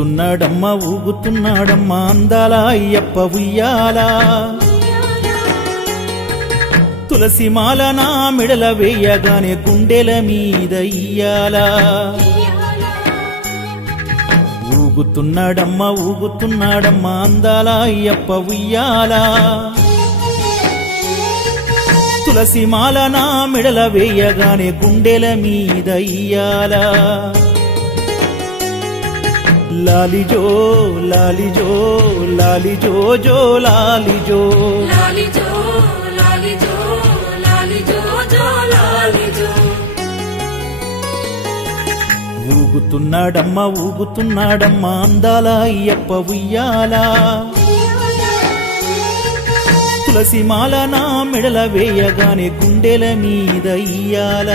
ఊగుతున్నాడమ్మా ఊగుతున్నాడమ్మా అందాల అయ్యప్ప ఉయ్యాల తులసి మాల నా మెడల వేయగానే గుండెల మీద ఇయ్యాల ఊగుతున్నాడమ్మా ఊగుతున్నాడమ్మా అందాల అయ్యప్ప ఉయ్యాల తులసి మాల నా మెడల వేయగానే గుండెల మీద ఇయ్యాల లాలిజో లాలిజో లాలిజో జో లాలిజో లాలిజో లాలిజో లాలిజో జో లాలిజో ఊగుతున్నాడమ్మా ఊగుతున్నాడమ్మా అందాల అయ్యప్ప ఉయ్యాల తులసి మాల నా మెడల వేయగానే గుండెల మీద ఇయ్యాల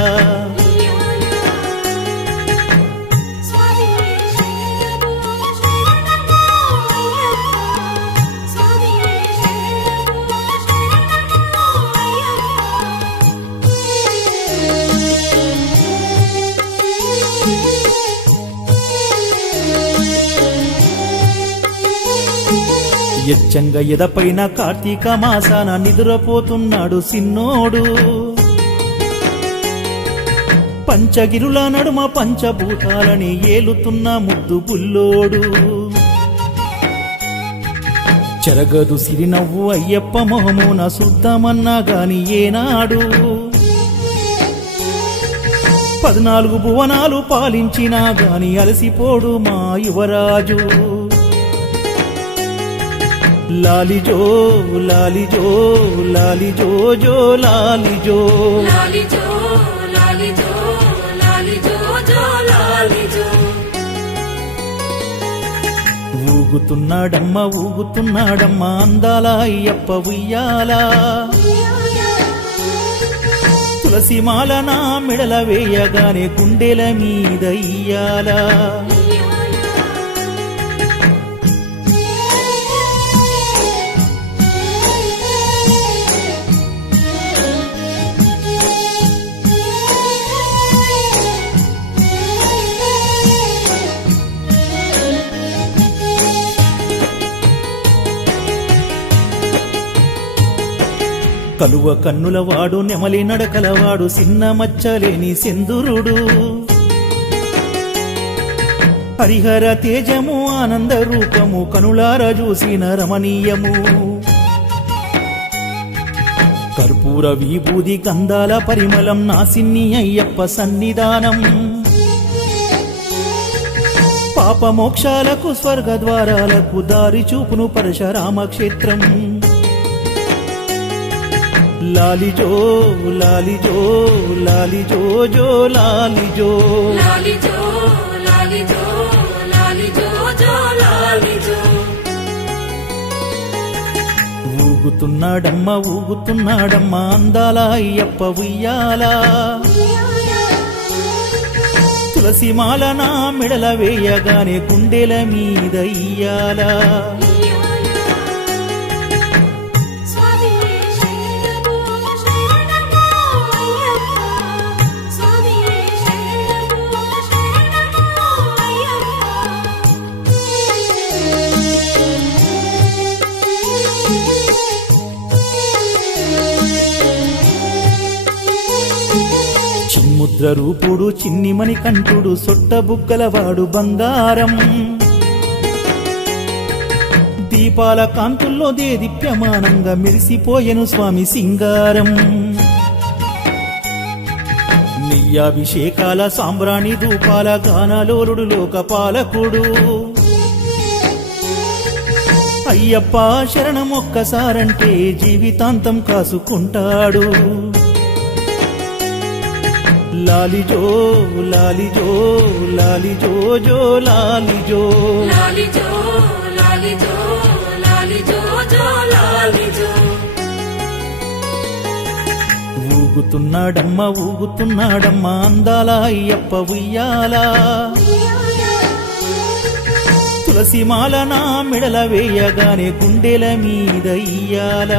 ఎచ్చంగ ఎదపైన కార్తీక మాసాన నిదురపోతున్నాడు సిన్నోడు పంచగిరుల నడుమ పంచభూతాలని ఏలుతున్న ముద్దు బుల్లోడు చెరగదు సిరినవ్వు అయ్యప్ప మొహమున సుద్దమన్నా గాని ఏనాడు 14 భువనాలు పాలించినా గాని అలసిపోడు మా యువరాజు లాలిజో లాలిజో లాలిజో జో లాలిజో లాలిజో లాలిజో లాలిజో జో లాలిజో ఊగుతున్నాడమ్మా ఊగుతున్నాడమ్మా అందాల అయ్యప్ప ఉయ్యాల తులసి మాల నా మెడల వేయగానే గుండెల మీద ఇయ్యాల కలువ కన్నులవాడు నెమలి నడకలవాడు చిన్న మచ్చలేని సెందురుడు హరిహర తేజము ఆనంద రూపము కనులార చూసిన రమణీయము కర్పూర విభూది గంధాల పరిమళం నాసిన్ని అయ్యప్ప సన్నిధానం పాప మోక్షాలకు స్వర్గద్వారాలకు దారి చూపును పరశురామక్షేత్రం లాలిజో లాలిజో లాలిజో జో లాలిజో లాలిజో లాలిజో లాలిజో జో లాలిజో ఊగుతున్నాడమ్మా ఊగుతున్నాడమ్మా అందాల అయ్యప్ప ఉయ్యాల తులసి మాల నా మెడల వేయగానే గుండెల మీద ఇయ్యాల చిన్ముద్ర రూపుడు చిన్నిమణి కంఠుడు సొట్ట బుగ్గలవాడు బంగారం దీపాల కాంతుల్లో దేదీప్యమానంగా మెరిసిపోయెను స్వామి సింగారం నెయ్యాభిషేకాల సాంబ్రాణి ధూపాల గానాలోలుడు లోకపాలకుడు అయ్యప్ప శరణం ఒక్కసారంటే జీవితాంతం కాసుకుంటాడు లాలిజో లాలిజో లాలిజో జో లాలిజో లాలిజో లాలిజో లాలిజో జో లాలిజో ఊగుతున్నాడమ్మా ఊగుతున్నాడమ్మా అందాల అయ్యప్ప ఉయ్యాల తులసి మాల నా మెడల వేయగానే గుండెల మీద ఇయ్యాల